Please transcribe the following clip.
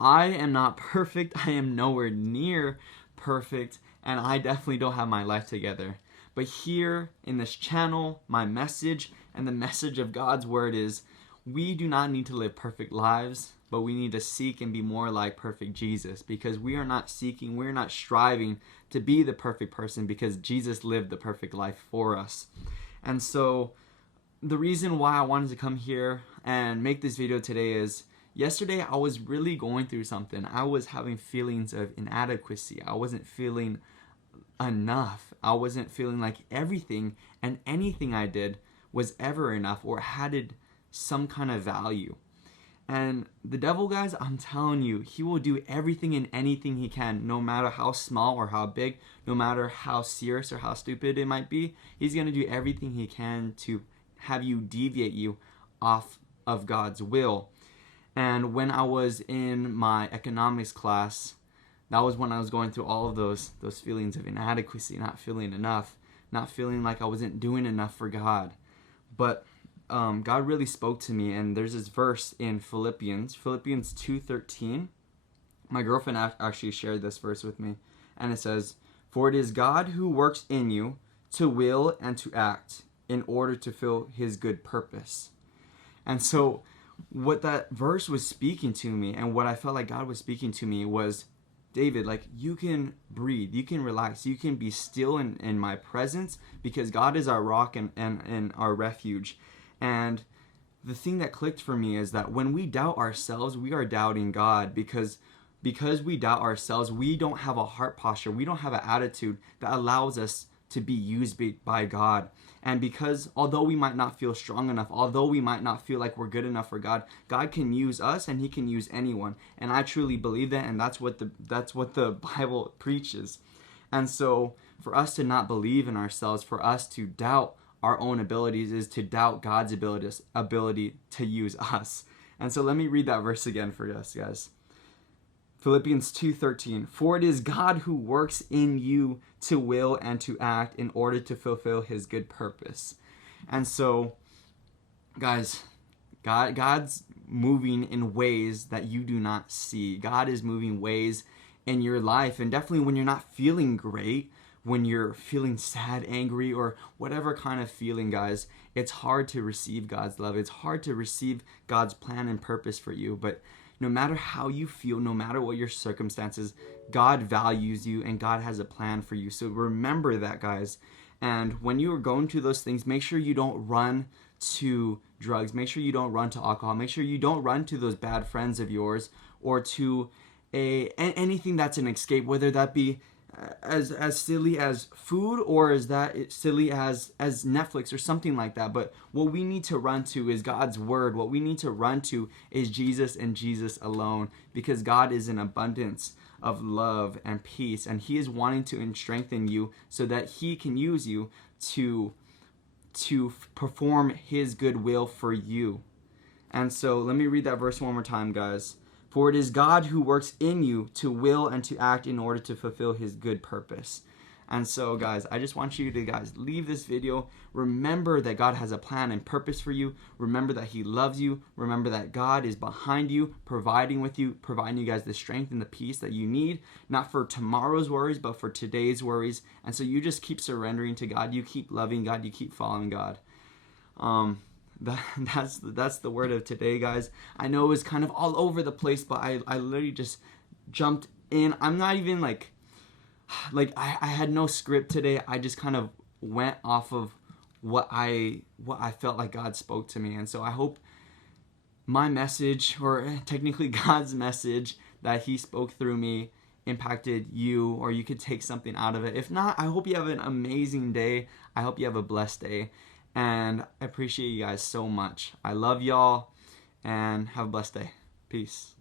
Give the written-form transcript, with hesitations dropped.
I am not perfect. I am nowhere near perfect, and I definitely don't have my life together. But here in this channel, my message and the message of God's word is we do not need to live perfect lives, but we need to seek and be more like perfect Jesus, because we are not seeking, we're not striving to be the perfect person, because Jesus lived the perfect life for us. And so the reason why I wanted to come here and make this video today is yesterday I was really going through something. I was having feelings of inadequacy. I wasn't feeling enough. I wasn't feeling like everything and anything I did was ever enough or had some kind of value. And the devil, guys, I'm telling you, he will do everything and anything he can, no matter how small or how big, no matter how serious or how stupid it might be. He's going to do everything he can to have you deviate you off of God's will. And when I was in my economics class, that was when I was going through all of those feelings of inadequacy, not feeling enough, not feeling like I wasn't doing enough for God. But God really spoke to me, and there's this verse in Philippians 2:13. My girlfriend actually shared this verse with me, and it says, "For it is God who works in you to will and to act in order to fulfill his good purpose." And so what that verse was speaking to me, and what I felt like God was speaking to me, was, David, like, you can breathe, you can relax, you can be still in my presence, because God is our rock and our refuge. And the thing that clicked for me is that when we doubt ourselves, we are doubting God, because we doubt ourselves, we don't have a heart posture, we don't have an attitude that allows us to be used by God. And because although we might not feel strong enough, although we might not feel like we're good enough for God, God can use us, and he can use anyone. And I truly believe that, and that's what the Bible preaches. And so for us to not believe in ourselves, for us to doubt our own abilities, is to doubt God's ability to use us. And so let me read that verse again for us, guys. Philippians 2:13, "For it is God who works in you to will and to act in order to fulfill his good purpose." And so, guys, God's moving in ways that you do not see. God is moving ways in your life, and definitely when you're not feeling great, when you're feeling sad, angry, or whatever kind of feeling, guys, it's hard to receive God's love. It's hard to receive God's plan and purpose for you. But no matter how you feel, no matter what your circumstances, God values you and God has a plan for you. So remember that, guys. And when you are going through those things, make sure you don't run to drugs. Make sure you don't run to alcohol. Make sure you don't run to those bad friends of yours, or to anything that's an escape, whether that be as silly as food, or as that silly as Netflix or something like that. But what we need to run to is God's word. What we need to run to is Jesus and Jesus alone, because God is an abundance of love and peace, and he is wanting to strengthen you so that he can use you to perform his good will for you. And so let me read that verse one more time, guys. "For it is God who works in you to will and to act in order to fulfill his good purpose." And so, guys, I just want you to, guys, leave this video. Remember that God has a plan and purpose for you. Remember that he loves you. Remember that God is behind you, providing you guys the strength and the peace that you need, not for tomorrow's worries, but for today's worries. And so you just keep surrendering to God. You keep loving God. You keep following God. That's the word of today, guys. I know it was kind of all over the place, but I literally just jumped in. I'm not even like I had no script today. I just kind of went off of what I felt like God spoke to me. And so I hope my message, or technically God's message that he spoke through me, impacted you, or you could take something out of it. If not, I hope you have an amazing day. I hope you have a blessed day. And I appreciate you guys so much. I love y'all, and have a blessed day. Peace.